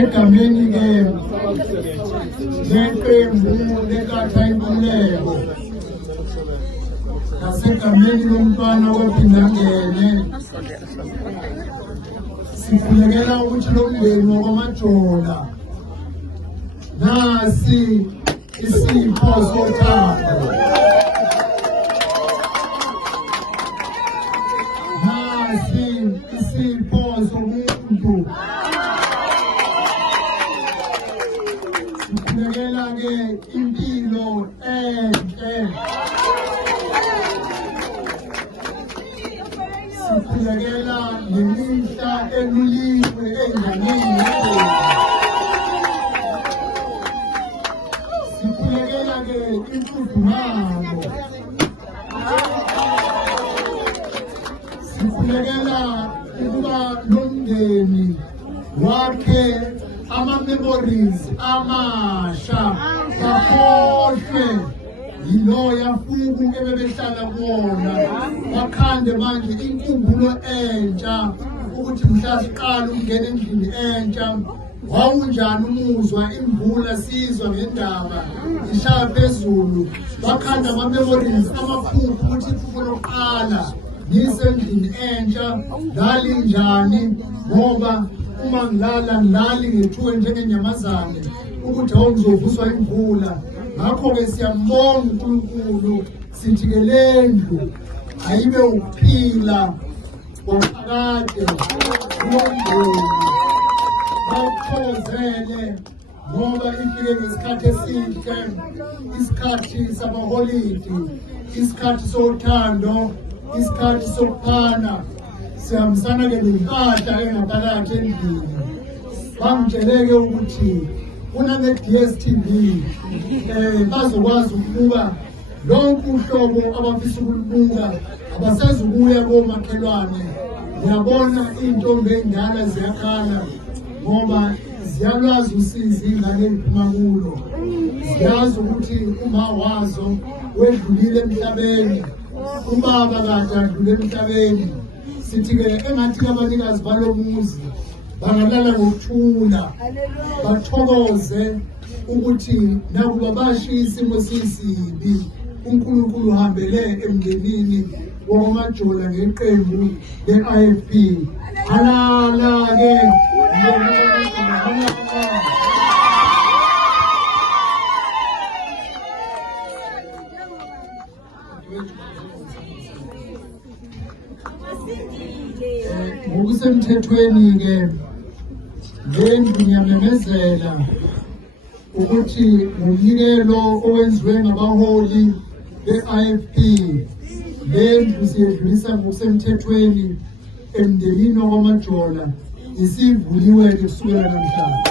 egameni-ke leqembu lekatha inkululeko nasegameni lomntwana wephindangene sikhulekela ukuthi lo mndeni wakwamajola nasi isipho sothando, nasi isipho somuntu. Sikhulekela-ke impilo enhle, sikhulekela nemihla eluliwe enganeni, sikhulekela-ke imfudumalo, sikhulekela ukuba lomndeni wakhe ama-memories amasha bakhohlwe yilo yafuku ebebehlala kuwona, bakhande manje inkumbulo entsha ukuthi mhla siqala ukungena endlini entsha wawunjani umuzwa, imvula sizwa ngendaba ihlala phezulu, bakhanda ama-memories amaphupho ukuthi iphupho lokuqala ngisendlini entsha lalinjani, ngoba uma ngilala ngilali ngethuke njengenyamazane ukuthi awungizovuswa imvula. Ngakho-ke siyambonga uNkulunkulu, sithi-ke lendlu ayibe ukuphila kwaphakade kulomndeni, bawuthokozele ngoba ifike ngesikhathi esihle, isikhathi samaholidi, isikhathi sothando, isikhathi sokuphana. Sihambisana-ke nempahla engaphakathi endlini. Bangitsheleke ukuthi kunane-DSTV bazokwazi ukubuka lonke uhlobo abafisa ukulubuka, abasezukuya komakhelwane. Ngiyabona iy'ntombi ey'ndala ziyakhala ngoba ziyalwazi usizi ingane eliphuma kulo, ziyazi ukuthi uma wazo wedlulile emhlabeni, ubaba kade adlule emhlabeni. Sithi-ke engathi abanikazi balo muzi bangalala ngokuthula, bathokoze ukuthi nakuba bashiya isimo sisibi, uNkulunkulu uhambele emndenini wakwamajola ngeqembu le-IFP. Halala-ke ngokusemthethweni-ke lendlu ngiyamemezela ukuthi ngomnikelo owenziwe ngabaholi be-IFP, lendlu siyedlulisa ngokusemthethweni emndenini wakwamajola, isivuliwe-ke kusukela namhlanje.